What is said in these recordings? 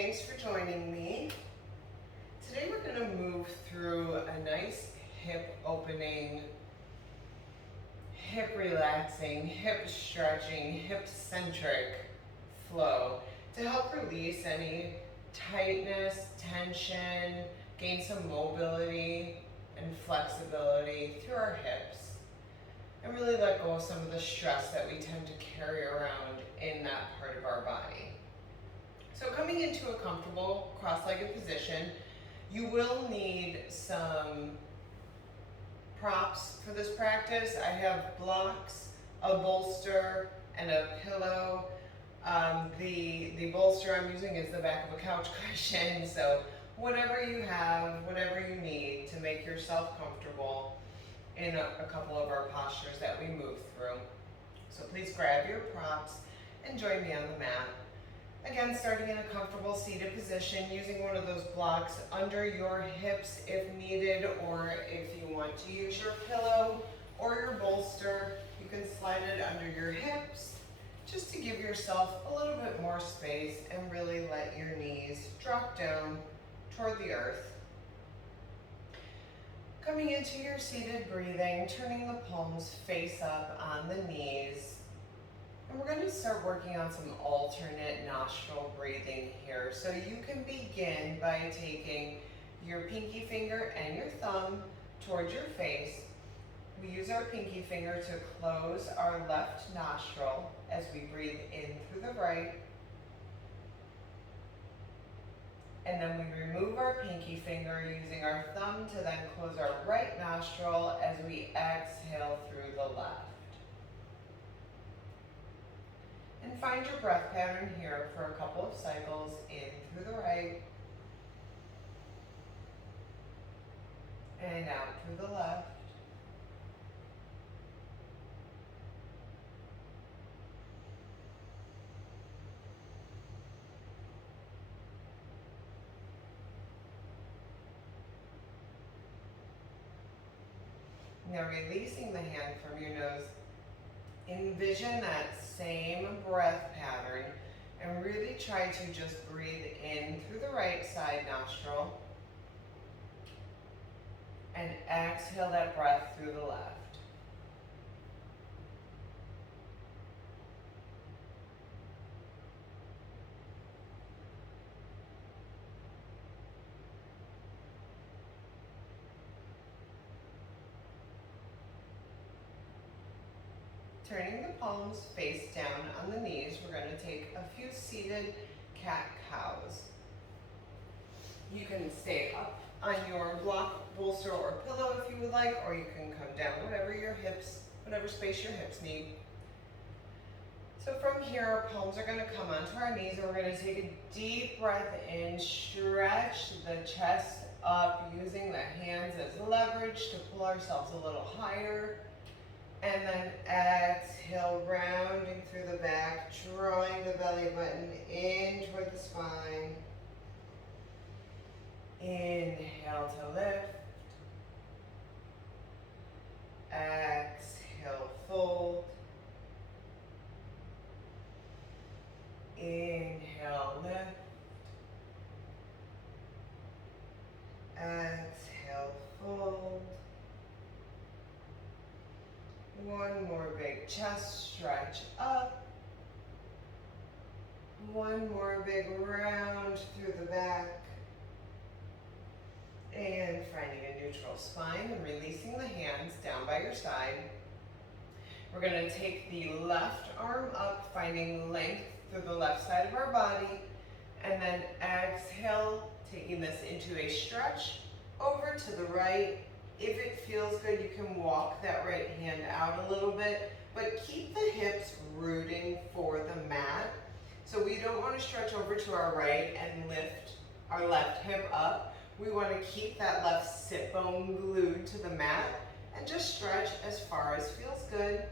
Thanks for joining me. Today we're going to move through a nice hip opening, hip relaxing, hip stretching, hip centric flow to help release any tightness, tension, gain some mobility and flexibility through our hips, and really let go of some of the stress that we tend to carry around in that part of our body. So coming into a comfortable cross-legged position, you will need some props for this practice. I have blocks, a bolster, and a pillow. The bolster I'm using is the back of a couch cushion, so whatever you have, whatever you need to make yourself comfortable in a couple of our postures that we move through. So please grab your props and join me on the mat. Again, starting in a comfortable seated position, using one of those blocks under your hips if needed, or if you want to use your pillow or your bolster, you can slide it under your hips just to give yourself a little bit more space and really let your knees drop down toward the earth. Coming into your seated breathing, turning the palms face up on the knees. And we're going to start working on some alternate nostril breathing here. So you can begin by taking your pinky finger and your thumb towards your face. We use our pinky finger to close our left nostril as we breathe in through the right. And then we remove our pinky finger using our thumb to then close our right nostril as we exhale through the left. And find your breath pattern here for a couple of cycles, in through the right and out through the left. Now releasing the hand from your nose, envision that same breath pattern and really try to just breathe in through the right side nostril and exhale that breath through the left. Turning the palms face down on the knees, we're going to take a few seated cat-cows. You can stay up on your block, bolster, or pillow if you would like, or you can come down, whatever space your hips need. So from here, our palms are going to come onto our knees, and we're going to take a deep breath in, stretch the chest up, using the hands as leverage to pull ourselves a little higher. And then exhale, rounding through the back, drawing the belly button in toward the spine. Inhale to lift. Exhale, fold. Inhale, lift. Exhale, fold. One more big chest stretch up. One more big round through the back. And finding a neutral spine and releasing the hands down by your side. We're going to take the left arm up, finding length through the left side of our body. And then exhale, taking this into a stretch over to the right. If it feels good, you can walk that right hand out a little bit, but keep the hips rooting for the mat. So we don't want to stretch over to our right and lift our left hip up. We want to keep that left sit bone glued to the mat and just stretch as far as feels good.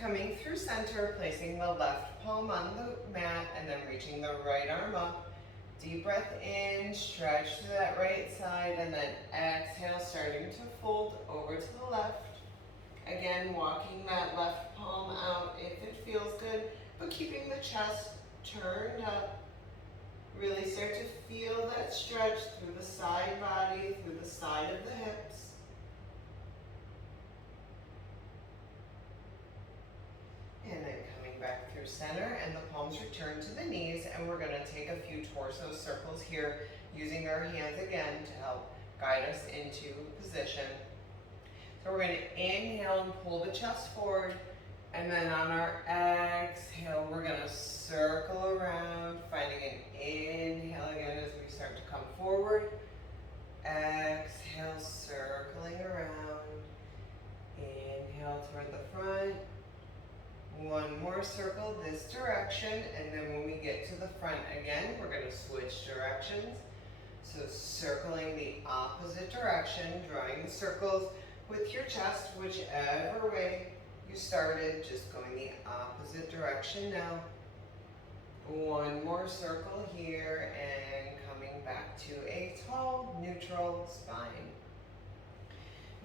Coming through center, placing the left palm on the mat and then reaching the right arm up. Deep breath in, stretch to that right side, and then exhale, starting to fold over to the left. Again, walking that left palm out if it feels good, chest turned up. Really start to feel that stretch through the side body, through the side of the hips. And then coming back through center, and the palms return to the knees, and we're going to take a few torso circles here using our hands again to help guide us into position. So we're going to inhale and pull the chest forward, and then on our exhale, we're going to circle around, finding an inhale again as we start to come forward. Exhale, circling around. Inhale toward the front. One more circle this direction, and then when we get to the front again, we're going to switch directions. So circling the opposite direction, drawing the circles with your chest, whichever way you started, just going the opposite direction now. One more circle here, and coming back to a tall, neutral spine.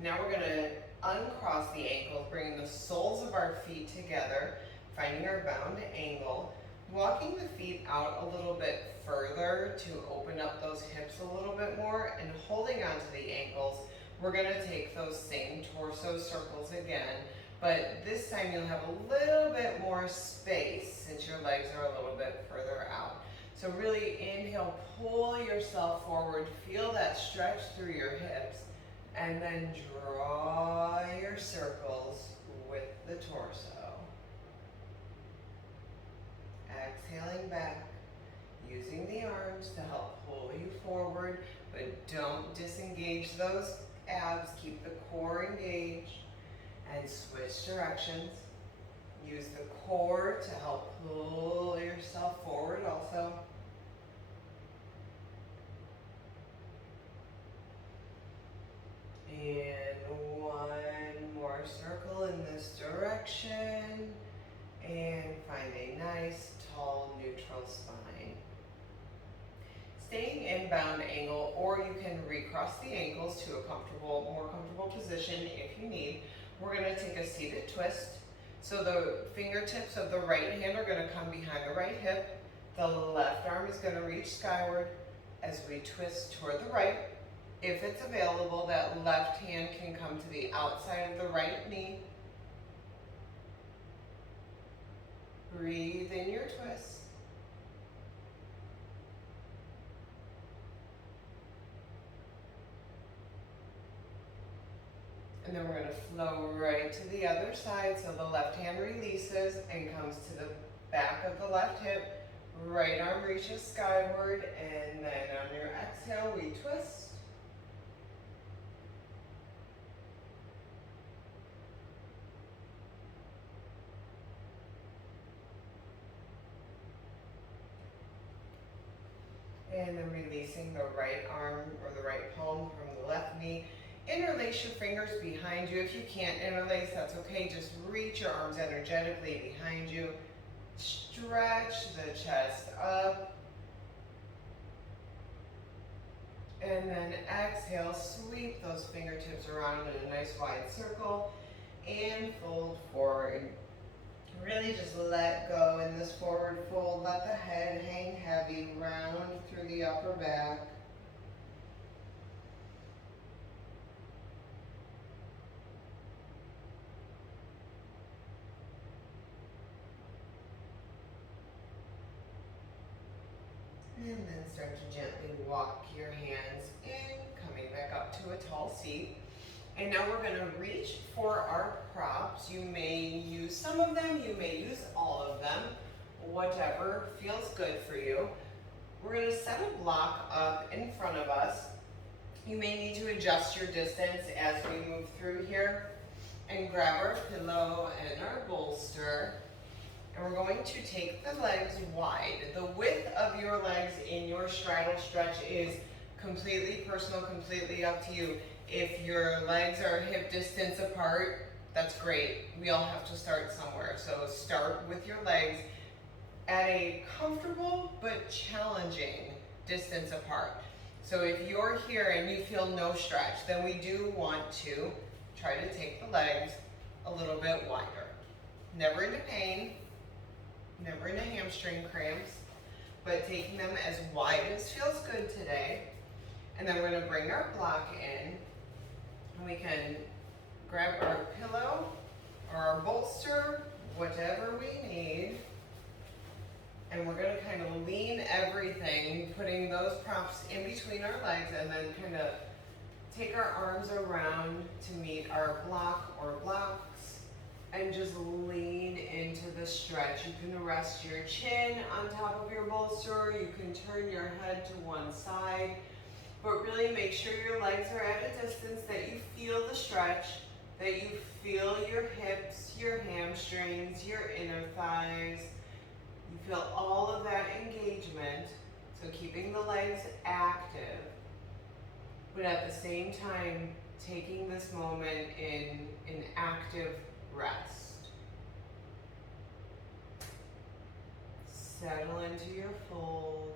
Now we're going to uncross the ankles, bringing the soles of our feet together, finding our bound angle, walking the feet out a little bit further to open up those hips a little bit more, and holding onto the ankles. We're going to take those same torso circles again, but this time you'll have a little bit more space since your legs are a little bit further out. So really inhale, pull yourself forward, feel that stretch through your hips, and then draw your circles with the torso. Exhaling back, using the arms to help pull you forward, but don't disengage those abs. Keep the core engaged, and switch directions. Use the core to help pull yourself forward also. And one more circle in this direction, and find a nice tall neutral spine. Staying in bound angle, or you can recross the ankles to a more comfortable position if you need. We're going to take a seated twist. So the fingertips of the right hand are going to come behind the right hip. The left arm is going to reach skyward as we twist toward the right. If it's available, that left hand can come to the outside of the right knee. Breathe in your twist. And then we're going to flow right to the other side. So the left hand releases and comes to the back of the left hip. Right arm reaches skyward, and then on your exhale, we twist. And then releasing the right arm or the right palm from the left knee. Interlace your fingers behind you. If you can't interlace, that's okay. Just reach your arms energetically behind you. Stretch the chest up. And then exhale, sweep those fingertips around in a nice wide circle and fold forward. Really just let go in this forward fold. Let the head hang heavy, round through the upper back. And then start to gently walk your hands in, coming back up to a tall seat. And now we're going to reach for our props. You may use some of them, you may use all of them, whatever feels good for you. We're going to set a block up in front of us. You may need to adjust your distance as we move through here, and grab our pillow and our bolster. And we're going to take the legs wide. The width of your legs in your straddle stretch is completely personal, completely up to you. If your legs are hip distance apart, that's great. We all have to start somewhere. So start with your legs at a comfortable but challenging distance apart. So if you're here and you feel no stretch, then we do want to try to take the legs a little bit wider. Never into pain. never into hamstring cramps, but taking them as wide as feels good today. And then we're gonna bring our block in, and we can grab our pillow or our bolster, whatever we need. And we're gonna kind of lean everything, putting those props in between our legs, and then kind of take our arms around to meet our block or blocks, and just lean into the stretch. You can rest your chin on top of your bolster, you can turn your head to one side, but really make sure your legs are at a distance, that you feel the stretch, that you feel your hips, your hamstrings, your inner thighs. You feel all of that engagement, so keeping the legs active, but at the same time, taking this moment in an active rest. Settle into your fold.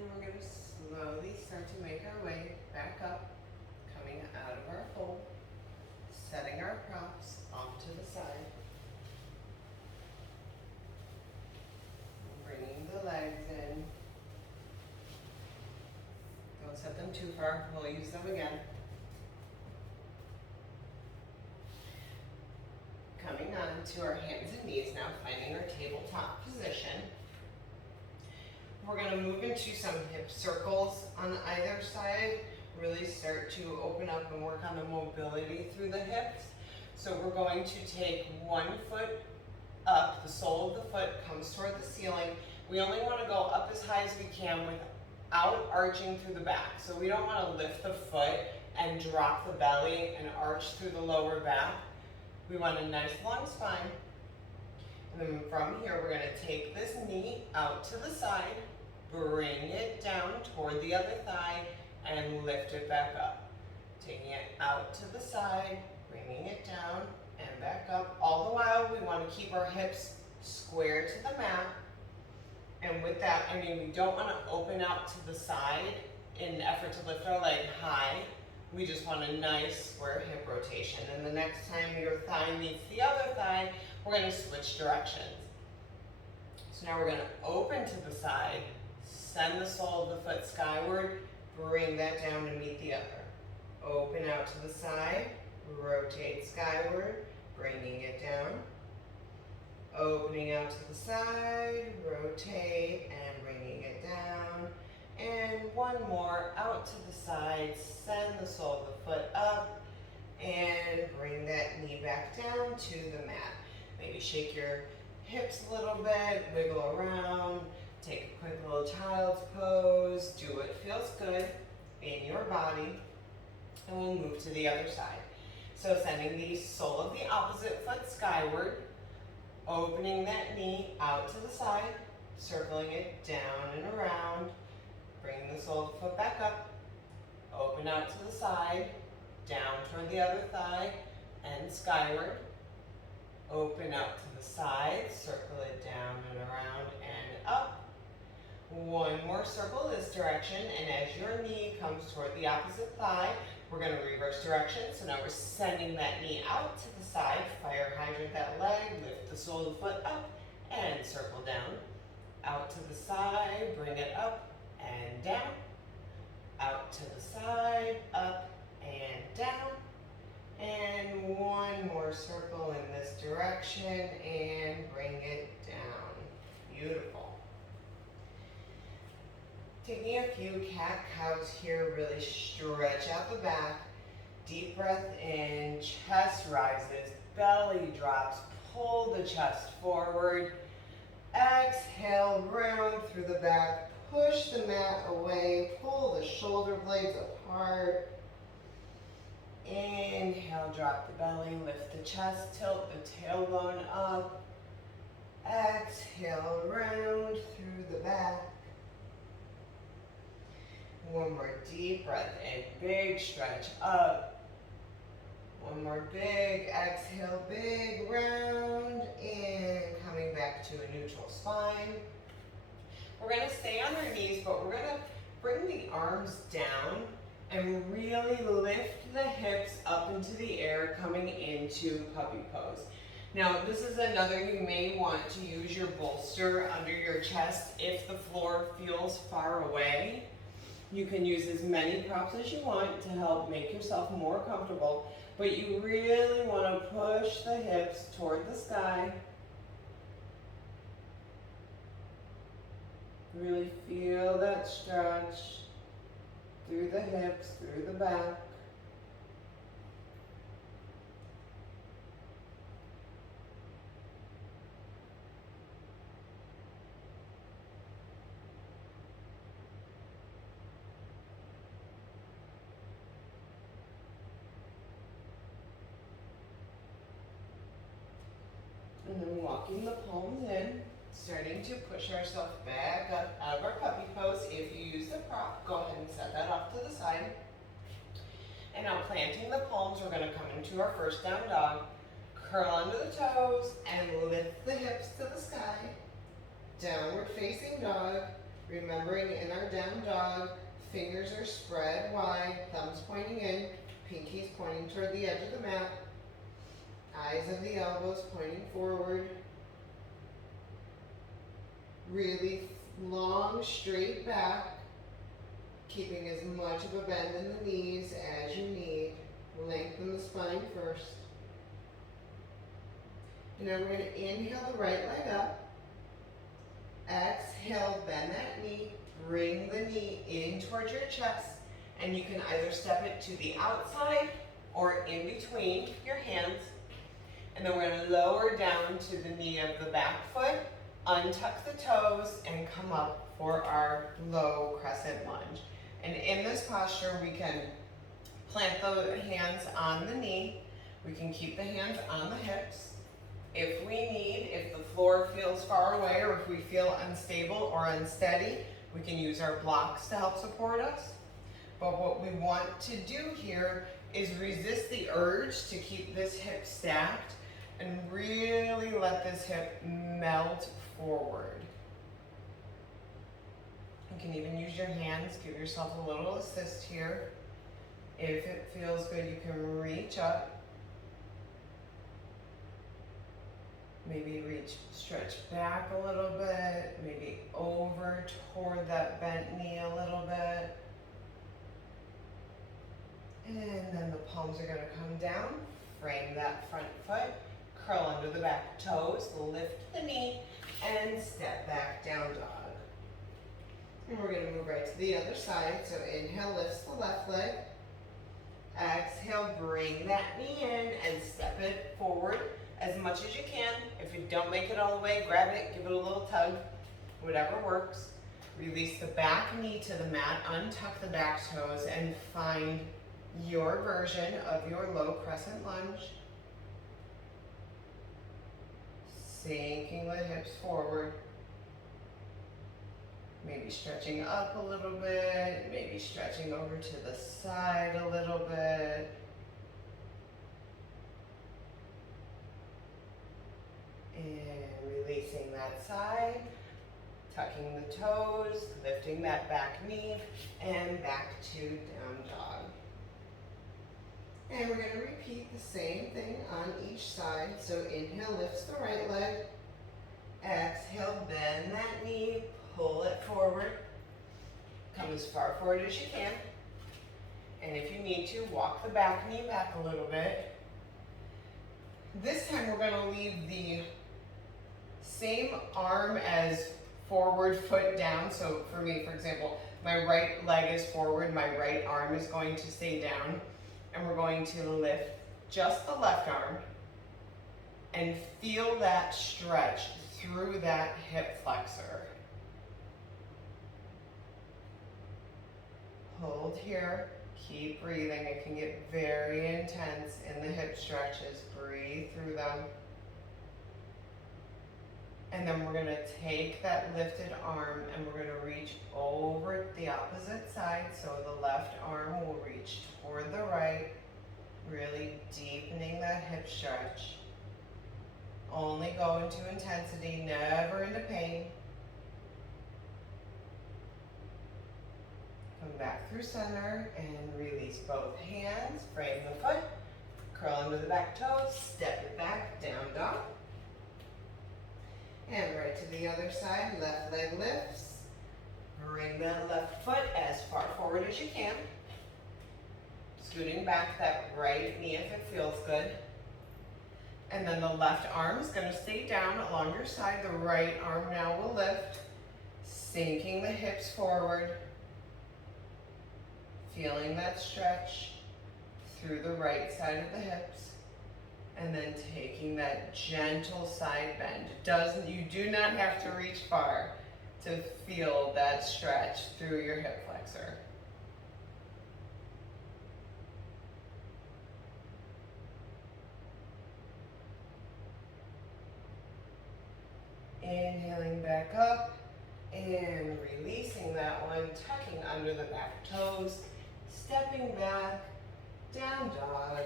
Then we're going to slowly start to make our way back up, coming out of our fold, setting our props off to the side, bringing the legs in. Don't set them too far, we'll use them again. Coming on to our hands and knees now, finding our tabletop position. We're going to move into some hip circles on either side, really start to open up and work on the mobility through the hips. So we're going to take one foot up, the sole of the foot comes toward the ceiling. We only want to go up as high as we can without arching through the back. So we don't want to lift the foot and drop the belly and arch through the lower back. We want a nice long spine. And then from here, we're going to take this knee out to the side, bring it down toward the other thigh, and lift it back up. Taking it out to the side, bringing it down and back up. All the while, we want to keep our hips square to the mat. And with that, I mean, we don't want to open out to the side in an effort to lift our leg high. We just want a nice square hip rotation. And the next time your thigh meets the other thigh, we're going to switch directions. So now we're going to open to the side, send the sole of the foot skyward, bring that down to meet the other. Open out to the side, rotate skyward, bringing it down. Opening out to the side, rotate, and bringing it down. And one more, out to the side, send the sole of the foot up, and bring that knee back down to the mat. Maybe shake your hips a little bit, wiggle around, take a quick little child's pose, do what feels good in your body, and we'll move to the other side. So sending the sole of the opposite foot skyward, Opening that knee out to the side, circling it down and around. Bring the sole of the foot back up. Open out to the side, down toward the other thigh, and skyward. Open out to the side, circle it down and around and up. One more circle this direction, and as your knee comes toward the opposite thigh, we're going to reverse direction. So now we're sending that knee out to the side, fire hydrant that leg, lift the sole of the foot up, and circle down. Out to the side, bring it up and down. Out to the side, up and down. And one more circle in this direction and bring it down. Beautiful. Taking a few cat-cows here, really stretch out the back. Deep breath in, chest rises, belly drops, pull the chest forward. Exhale, round through the back, push the mat away, pull the shoulder blades apart. Inhale, drop the belly, lift the chest, tilt the tailbone up. Exhale, round through the back. One more deep breath in, big stretch up. One more big exhale, big round, and coming back to a neutral spine. We're going to stay on our knees, but we're going to bring the arms down and really lift the hips up into the air, coming into puppy pose. Now, this is another, you may want to use your bolster under your chest if the floor feels far away. You can use as many props as you want to help make yourself more comfortable, but you really want to push the hips toward the sky. Really feel that stretch through the hips, through the back. And then walking the palms in, starting to push ourselves back up out of our puppy pose. If you use the prop, go ahead and set that off to the side. And now planting the palms, we're going to come into our first down dog. Curl under the toes and lift the hips to the sky. Downward facing dog. Remembering in our down dog, fingers are spread wide, thumbs pointing in, pinkies pointing toward the edge of the mat. Eyes of the elbows pointing forward. Really long, straight back, keeping as much of a bend in the knees as you need. Lengthen the spine first. And now we're going to inhale the right leg up. Exhale, bend that knee. Bring the knee in towards your chest. And you can either step it to the outside or in between your hands. And then we're going to lower down to the knee of the back foot, untuck the toes, and come up for our low crescent lunge. And in this posture, we can plant the hands on the knee. We can keep the hands on the hips. If we need, if the floor feels far away or if we feel unstable or unsteady, we can use our blocks to help support us. But what we want to do here is resist the urge to keep this hip stacked and really let this hip melt forward. You can even use your hands, give yourself a little assist here. If it feels good, you can reach up. Maybe stretch back a little bit, maybe over toward that bent knee a little bit. And then the palms are going to come down, frame that front foot, curl under the back toes, lift the knee, and step back down dog. And we're going to move right to the other side. So inhale, lifts the left leg. Exhale, bring that knee in and step it forward as much as you can. If you don't make it all the way, grab it, give it a little tug, whatever works. Release the back knee to the mat, untuck the back toes, and find your version of your low crescent lunge. sinking the hips forward. Maybe stretching up a little bit, maybe stretching over to the side a little bit. And releasing that side, tucking the toes, lifting that back knee, and back to down dog. And we're going to repeat the same thing on each side. So inhale, lifts the right leg. Exhale, bend that knee, pull it forward. Come as far forward as you can. And if you need to, walk the back knee back a little bit. This time we're going to leave the same arm as forward, foot down. So for me, for example, my right leg is forward, my right arm is going to stay down. And we're going to lift just the left arm and feel that stretch through that hip flexor. Hold here, keep breathing. It can get very intense in the hip stretches. Breathe through them. And then we're gonna take that lifted arm and we're gonna reach over the opposite side. So the left arm will reach toward the right, really deepening that hip stretch. Only go into intensity, never into pain. Come back through center and release both hands. Frame the foot, curl under the back toes, step it back, down dog. And right to the other side, left leg lifts. Bring that left foot as far forward as you can. Scooting back that right knee if it feels good. And then the left arm is going to stay down along your side. The right arm now will lift, sinking the hips forward. Feeling that stretch through the right side of the hips. And then taking that gentle side bend. You do not have to reach far to feel that stretch through your hip flexor. Inhaling back up and releasing that one, tucking under the back toes, stepping back, down dog.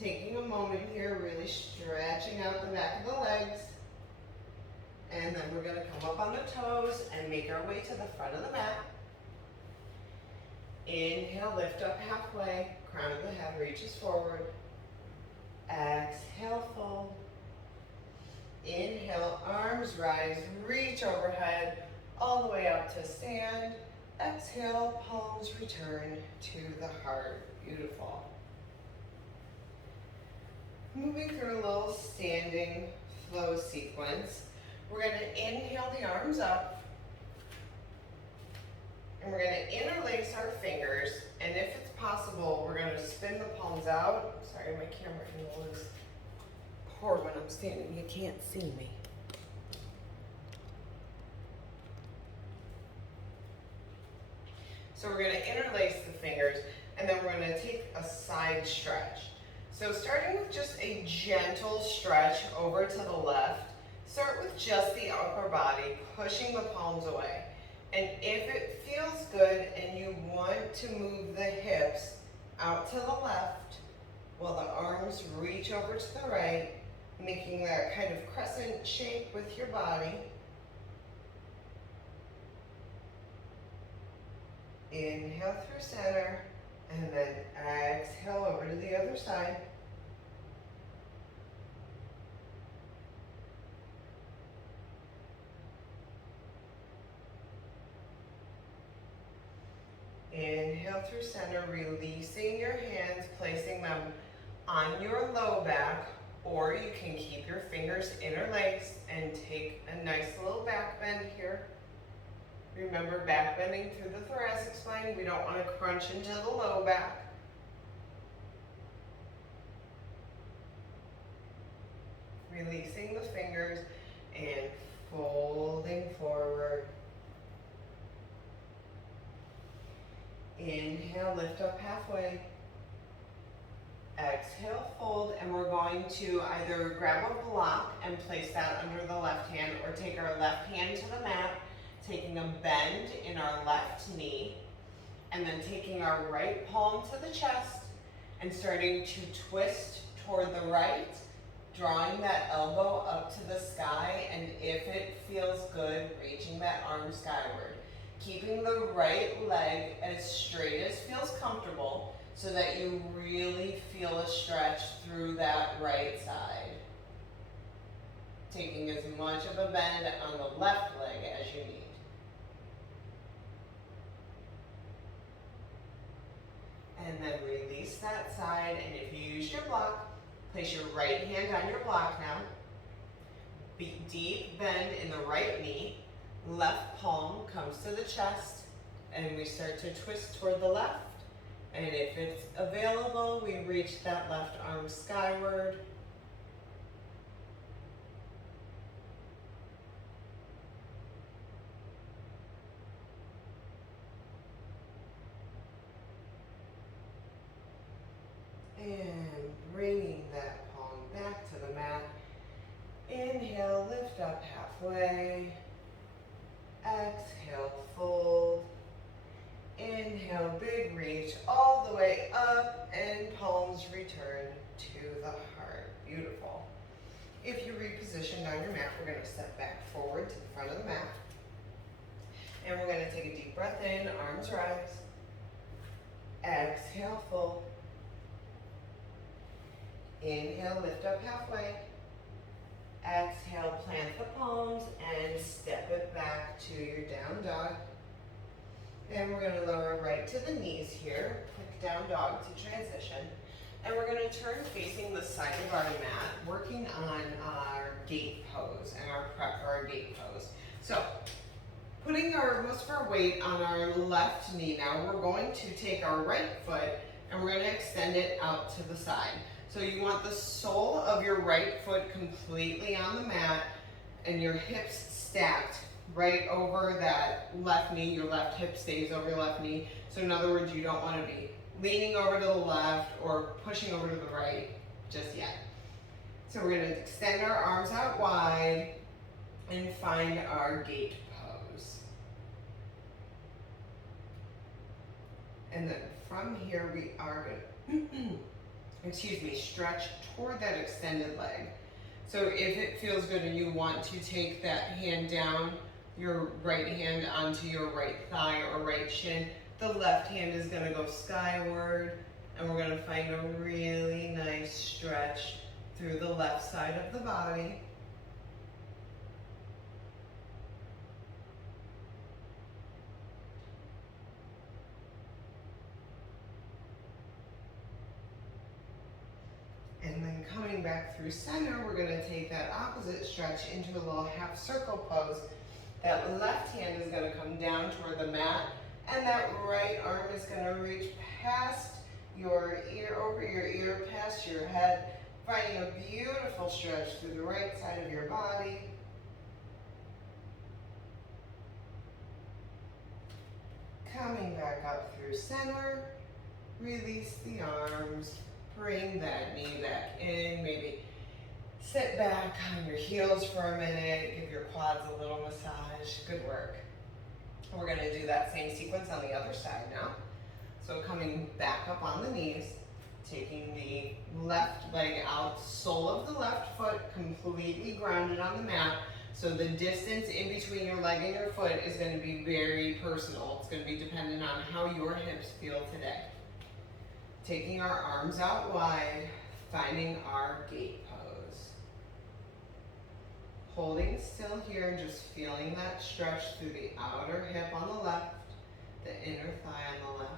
Taking a moment here, really stretching out the back of the legs. And then we're gonna come up on the toes and make our way to the front of the mat. Inhale, lift up halfway, crown of the head reaches forward. Exhale, fold. Inhale, arms rise, reach overhead, all the way up to stand. Exhale, palms return to the heart. Beautiful. Moving through a little standing flow sequence. We're going to inhale the arms up. And we're going to interlace our fingers. And if it's possible, we're going to spin the palms out. Sorry, my camera angle is poor when I'm standing. You can't see me. So we're going to interlace the fingers. And then we're going to take a side stretch. So starting with just a gentle stretch over to the left, start with just the upper body, pushing the palms away. And if it feels good and you want to move the hips out to the left, while the arms reach over to the right, making that kind of crescent shape with your body. Inhale through center, and then exhale over to the other side. Inhale through center, releasing your hands, placing them on your low back, or you can keep your fingers interlaced and take a nice little back bend here. Remember, back bending through the thoracic spine. We don't want to crunch into the low back. Releasing the fingers and folding forward. Inhale, lift up halfway. Exhale, fold, and we're going to either grab a block and place that under the left hand, or take our left hand to the mat, taking a bend in our left knee, and then taking our right palm to the chest and starting to twist toward the right, drawing that elbow up to the sky, and if it feels good, reaching that arm skyward. Keeping the right leg as straight as feels comfortable so that you really feel a stretch through that right side. Taking as much of a bend on the left leg as you need. And then release that side, and if you use your block, place your right hand on your block now. Deep bend in the right knee. Left palm comes to the chest, and we start to twist toward the left. And if it's available, we reach that left arm skyward. And bringing that palm back to the mat. Inhale, lift up halfway. Exhale, fold. Inhale, big reach all the way up, and palms return to the heart. Beautiful. If you repositioned on your mat, we're going to step back forward to the front of the mat. And we're going to take a deep breath in, arms rise. Exhale, fold. Inhale, lift up halfway. Exhale, plant the palms and step it back to your down dog. And we're going to lower right to the knees here, click down dog to transition. And we're going to turn facing the side of our mat, working on our gate pose and our prep for our gate pose. So, putting most of our weight on our left knee now, we're going to take our right foot and we're going to extend it out to the side. So you want the sole of your right foot completely on the mat and your hips stacked right over that left knee. Your left hip stays over your left knee. So in other words, you don't want to be leaning over to the left or pushing over to the right just yet. So we're going to extend our arms out wide and find our gate pose. And then from here we are going to stretch toward that extended leg. So if it feels good and you want to take that hand down, your right hand onto your right thigh or right shin, the left hand is going to go skyward, and we're going to find a really nice stretch through the left side of the body. And then coming back through center, we're going to take that opposite stretch into a little half circle pose. That left hand is going to come down toward the mat, and that right arm is going to reach past your ear, over your ear, past your head, finding a beautiful stretch through the right side of your body. Coming back up through center, release the arms. Bring that knee back in, maybe sit back on your heels for a minute, give your quads a little massage. Good work. We're going to do that same sequence on the other side now. So coming back up on the knees, taking the left leg out, sole of the left foot completely grounded on the mat. So the distance in between your leg and your foot is going to be very personal. It's going to be dependent on how your hips feel today. Taking our arms out wide, finding our gate pose. Holding still here, just feeling that stretch through the outer hip on the left, the inner thigh on the left.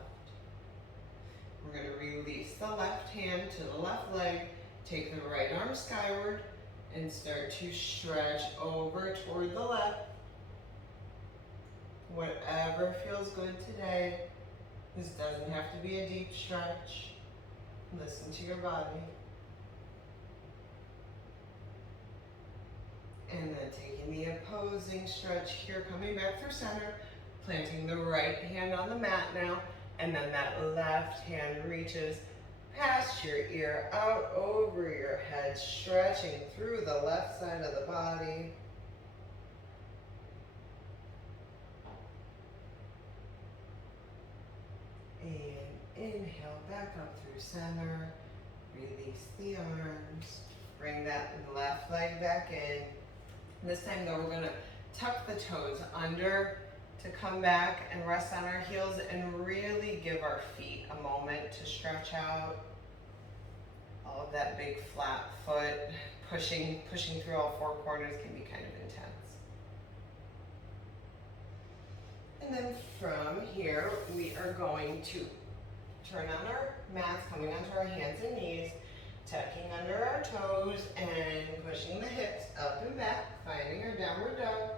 We're going to release the left hand to the left leg, take the right arm skyward, and start to stretch over toward the left. Whatever feels good today. This doesn't have to be a deep stretch. Listen to your body. And then taking the opposing stretch here, coming back through center, planting the right hand on the mat now, and then that left hand reaches past your ear, out over your head, stretching through the left side of the body. And inhale back up through center. Release the arms. Bring that left leg back in. This time though, we're gonna tuck the toes under to come back and rest on our heels and really give our feet a moment to stretch out. All of that big flat foot, pushing through all four corners can be kind of intense. And then from here, we are going to turn on our mats, coming onto our hands and knees, tucking under our toes and pushing the hips up and back, finding our downward dog.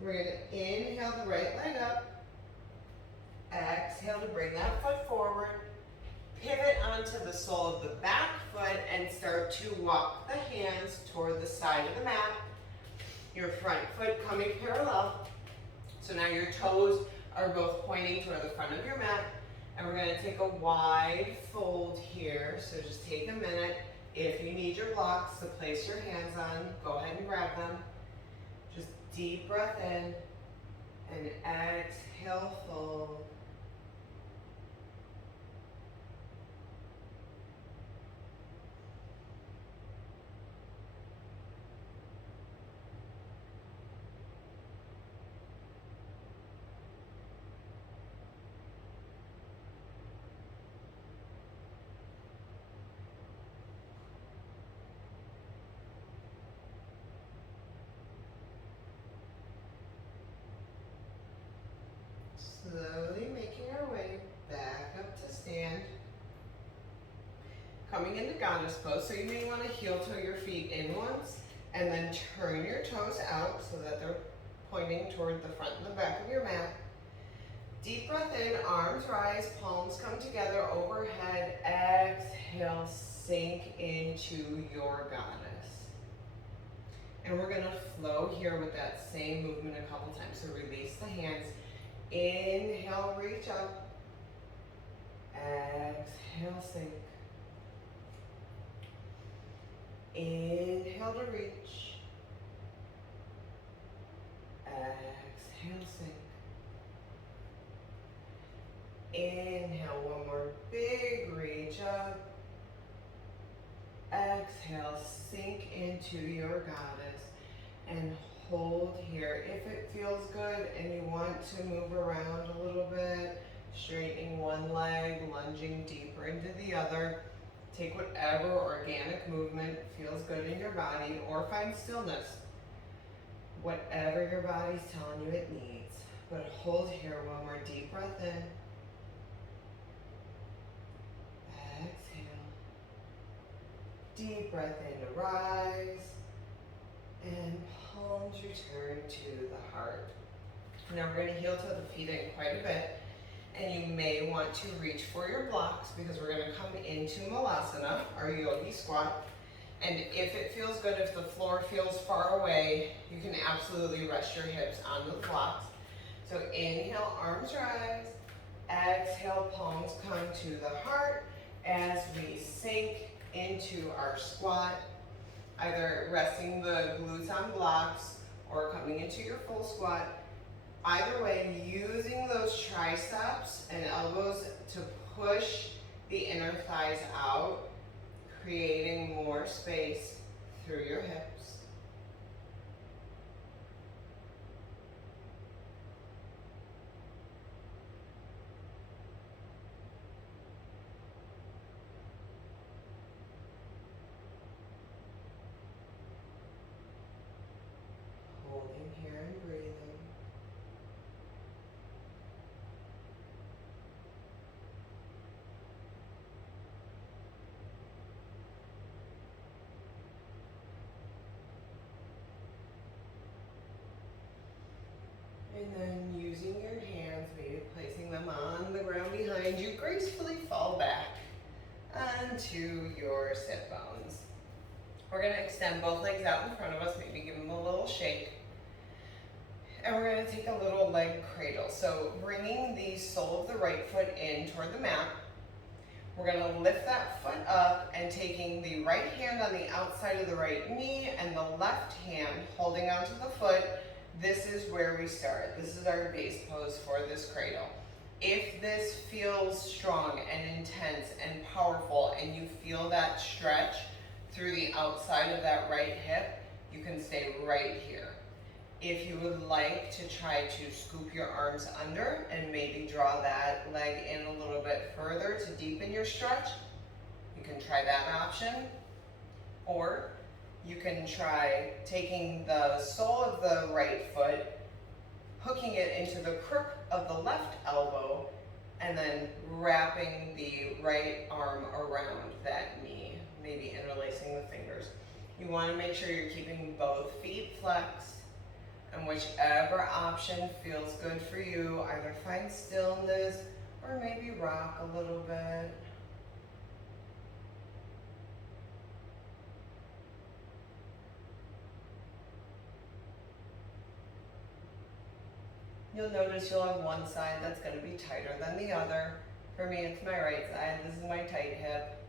We're going to inhale the right leg up, exhale to bring that foot forward, pivot onto the sole of the back foot and start to walk the hands toward the side of the mat. Your front foot coming parallel. So now your toes are both pointing toward the front of your mat. And we're going to take a wide fold here. So just take a minute. If you need your blocks to place your hands on, go ahead and grab them. Just deep breath in and exhale, fold. Slowly making our way back up to stand. Coming into goddess pose, so you may want to heel toe your feet in once and then turn your toes out so that they're pointing toward the front and the back of your mat. Deep breath in, arms rise, palms come together overhead. Exhale, sink into your goddess. And we're going to flow here with that same movement a couple times. So release the hands. Inhale, reach up. Exhale, sink. Inhale to reach. Exhale, sink. Inhale, one more big reach up. Exhale, sink into your goddess and hold here. If it feels good and you want to move around a little bit, straightening one leg, lunging deeper into the other, take whatever organic movement feels good in your body or find stillness. Whatever your body's telling you it needs. But hold here, one more deep breath in. Exhale. Deep breath in to rise. And palms return to the heart. Now we're going to heel toe the feet in quite a bit. And you may want to reach for your blocks because we're going to come into Malasana, our yogi squat. And if it feels good, if the floor feels far away, you can absolutely rest your hips on the blocks. So inhale, arms rise. Exhale, palms come to the heart as we sink into our squat, either resting the glutes on blocks or coming into your full squat. Either way, using those triceps and elbows to push the inner thighs out, creating more space through your hips. Holding here and breathing. And then using your hands, maybe placing them on the ground behind you, gracefully fall back onto your sit bones. We're going to extend both legs out in front of us, maybe give them a little shake. And we're going to take a little leg cradle. So bringing the sole of the right foot in toward the mat. We're gonna lift that foot up and taking the right hand on the outside of the right knee and the left hand holding onto the foot. This is where we start. This is our base pose for this cradle. If this feels strong and intense and powerful and you feel that stretch through the outside of that right hip, you can stay right here. If you would like to try to scoop your arms under and maybe draw that leg in a little bit further to deepen your stretch, you can try that option. Or you can try taking the sole of the right foot, hooking it into the crook of the left elbow, and then wrapping the right arm around that knee, maybe interlacing the fingers. You want to make sure you're keeping both feet flexed, and whichever option feels good for you, either find stillness or maybe rock a little bit. You'll notice you'll have one side that's going to be tighter than the other. For me, it's my right side. This is my tight hip.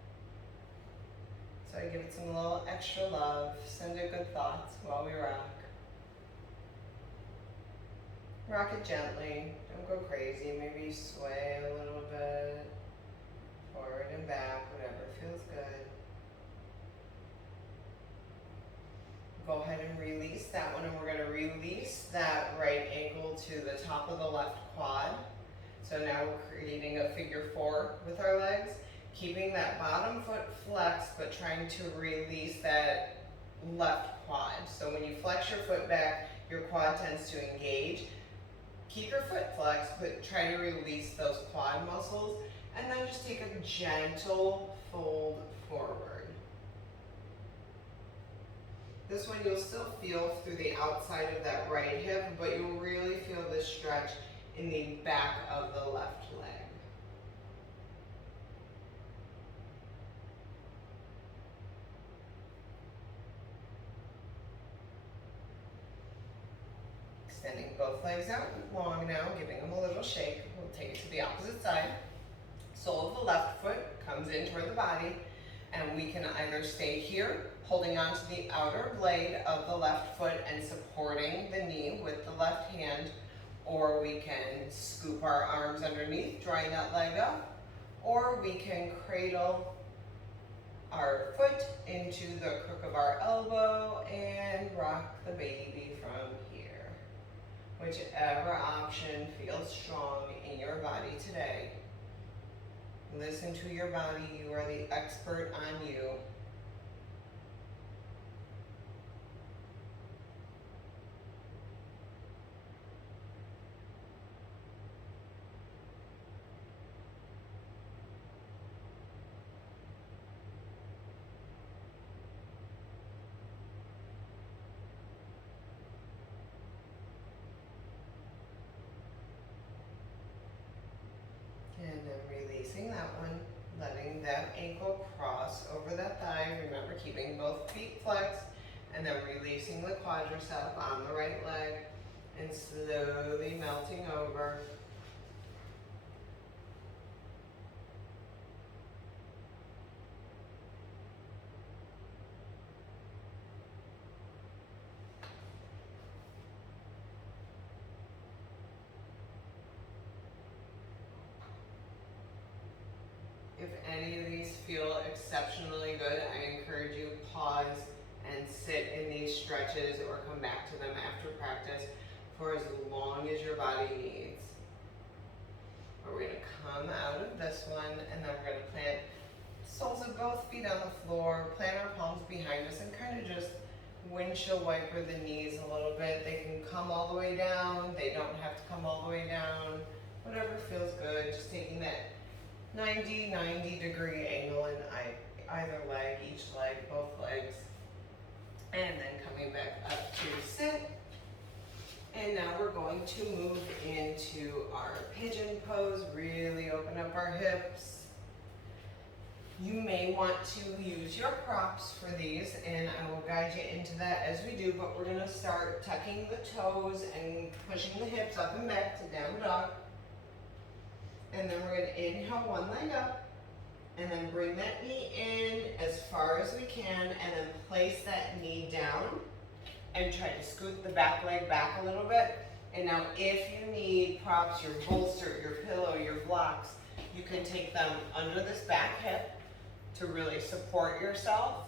So I give it some little extra love, send it good thoughts while we rock. Rock it gently, don't go crazy, maybe sway a little bit, forward and back, whatever feels good. Go ahead and release that one, and we're going to release that right ankle to the top of the left quad. So now we're creating a figure 4 with our legs, keeping that bottom foot flexed, but trying to release that left quad. So when you flex your foot back, your quad tends to engage. Keep your foot flexed, but try to release those quad muscles, and then just take a gentle fold forward. This one you'll still feel through the outside of that right hip, but you'll really feel this stretch in the back of the left leg. Extending both legs out long now, giving them a little shake. We'll take it to the opposite side. Sole of the left foot comes in toward the body, and we can either stay here, holding onto the outer blade of the left foot and supporting the knee with the left hand, or we can scoop our arms underneath, drawing that leg up, or we can cradle our foot into the crook of our elbow and rock the baby from here. Whichever option feels strong in your body today. Listen to your body. You are the expert on you. And then releasing that one, letting that ankle cross over that thigh. Remember, keeping both feet flexed, and then releasing the quadricep on the right leg and slowly melting over. If any of these feel exceptionally good, I encourage you pause and sit in these stretches or come back to them after practice for as long as your body needs. But we're going to come out of this one, and then we're going to plant soles of both feet on the floor, plant our palms behind us, and kind of just windshield wiper the knees a little bit. They can come all the way down, they don't have to come all the way down, whatever feels good. Just taking that 90 degree angle in either leg, each leg, both legs. And then coming back up to sit. And now we're going to move into our pigeon pose, really open up our hips. You may want to use your props for these, and I will guide you into that as we do, but we're gonna start tucking the toes and pushing the hips up and back to down dog. And then we're gonna inhale one leg up, And then bring that knee in as far as we can, and then place that knee down and try to scoot the back leg back a little bit. And now if you need props, your bolster, your pillow, your blocks, you can take them under this back hip to really support yourself.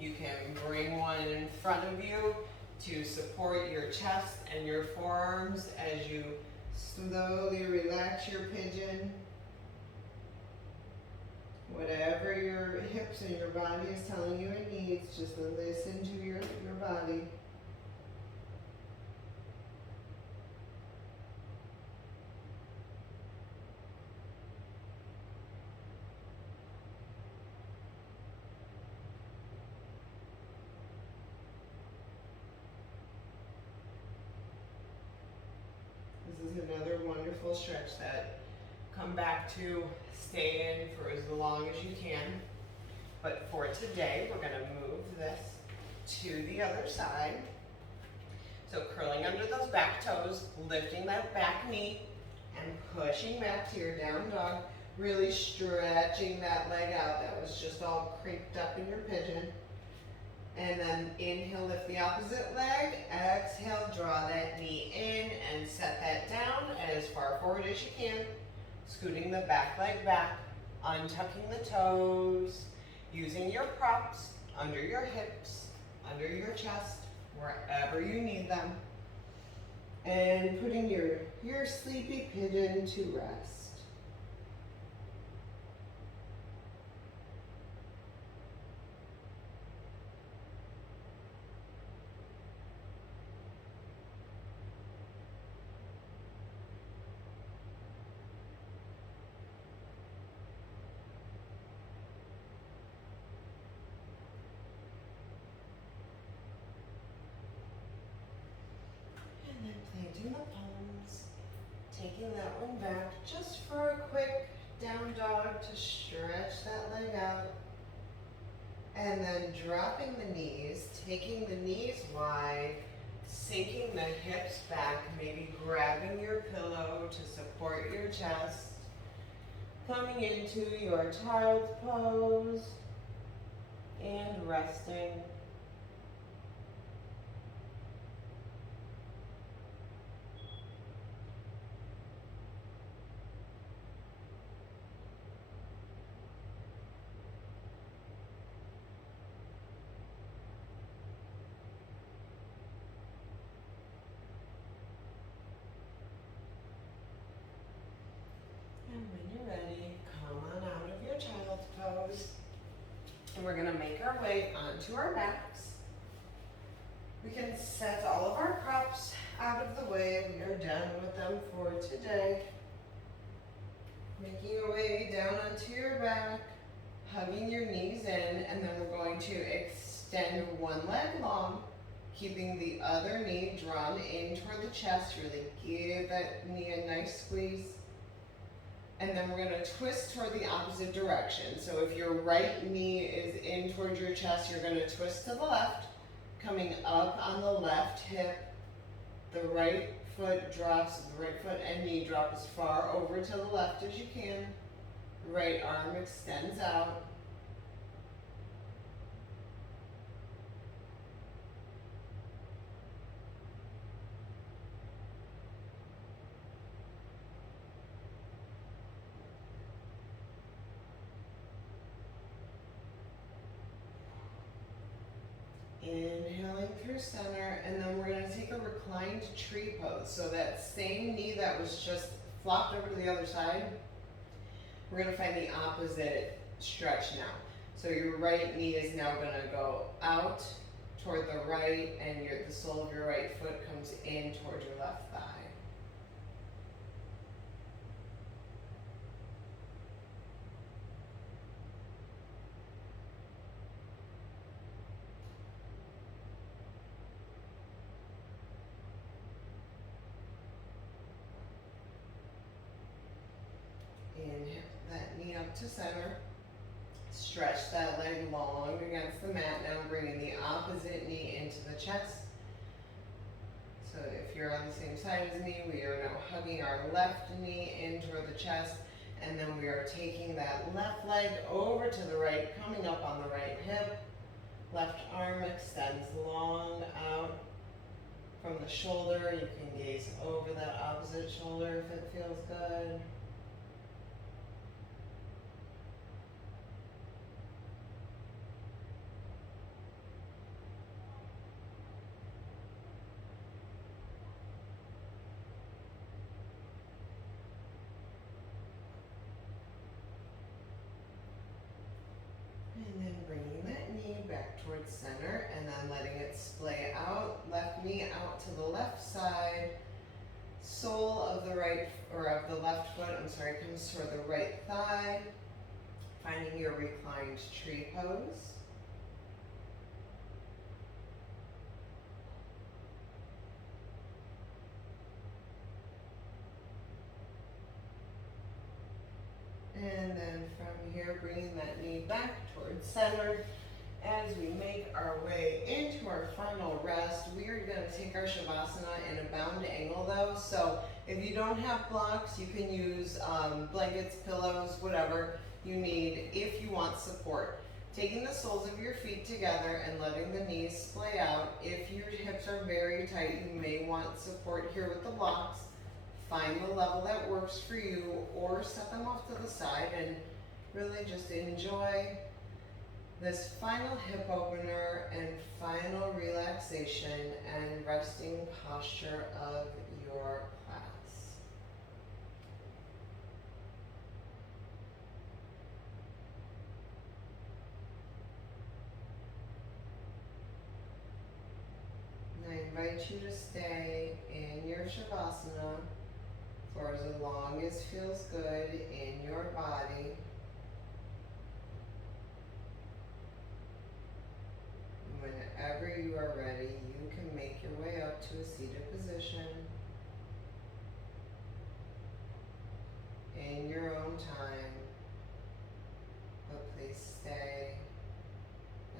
You can bring one in front of you to support your chest and your forearms as you slowly relax your pigeon. Whatever your hips and your body is telling you it needs, just listen to your body. This is another wonderful stretch that come back to, stay in for as long as you can. But for today, we're gonna move this to the other side. So curling under those back toes, lifting that back knee, and pushing back to your down dog, really stretching that leg out that was just all crimped up in your pigeon. And then inhale, lift the opposite leg. Exhale, draw that knee in and set that down as far forward as you can. Scooting the back leg back, untucking the toes, using your props under your hips, under your chest, wherever you need them. And putting your sleepy pigeon to rest. Planting the palms, taking that one back just for a quick down dog to stretch that leg out. And then dropping the knees, taking the knees wide, sinking the hips back, maybe grabbing your pillow to support your chest. Coming into your child's pose and resting. And when you're ready, come on out of your child's pose. And we're gonna make our way onto our backs. We can set all of our props out of the way. We are done with them for today. Making your way down onto your back, hugging your knees in, and then we're going to extend one leg long, keeping the other knee drawn in toward the chest. Really give that knee a nice squeeze. And then we're gonna twist toward the opposite direction. So if your right knee is in towards your chest, you're gonna twist to the left, coming up on the left hip. The right foot drops, the right foot and knee drop as far over to the left as you can. Right arm extends out. Inhaling through center, and then we're going to take a reclined tree pose. So that same knee that was just flopped over to the other side, we're going to find the opposite stretch now. So your right knee is now going to go out toward the right, and the sole of your right foot comes in toward your left thigh. Inhale that knee up to center. Stretch that leg long against the mat. Now bringing the opposite knee into the chest. So if you're on the same side as me, we are now hugging our left knee in toward the chest and then we are taking that left leg over to the right, coming up on the right hip. Left arm extends long out from the shoulder. You can gaze over that opposite shoulder if it feels good. And then bringing that knee back towards center and then letting it splay out. Left knee out to the left side. Sole of the right, or of the left foot, comes toward the right thigh. Finding your reclined tree pose. And then from here, bringing that knee back towards center. As we make our way into our final rest, we are going to take our Shavasana in a bound angle though. So if you don't have blocks, you can use blankets, pillows, whatever you need if you want support. Taking the soles of your feet together and letting the knees splay out. If your hips are very tight, you may want support here with the blocks. Find the level that works for you or set them off to the side and really just enjoy this final hip opener and final relaxation and resting posture of your class. And I invite you to stay in your Shavasana for as long as feels good in your body. Whenever you are ready, you can make your way up to a seated position in your own time, but please stay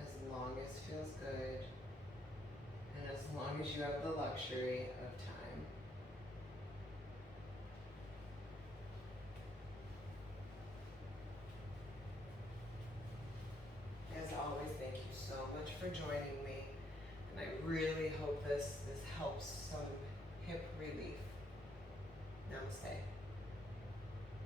as long as feels good and as long as you have the luxury of time. As always, thank you so much for joining me, and I really hope this helps some hip relief. Namaste.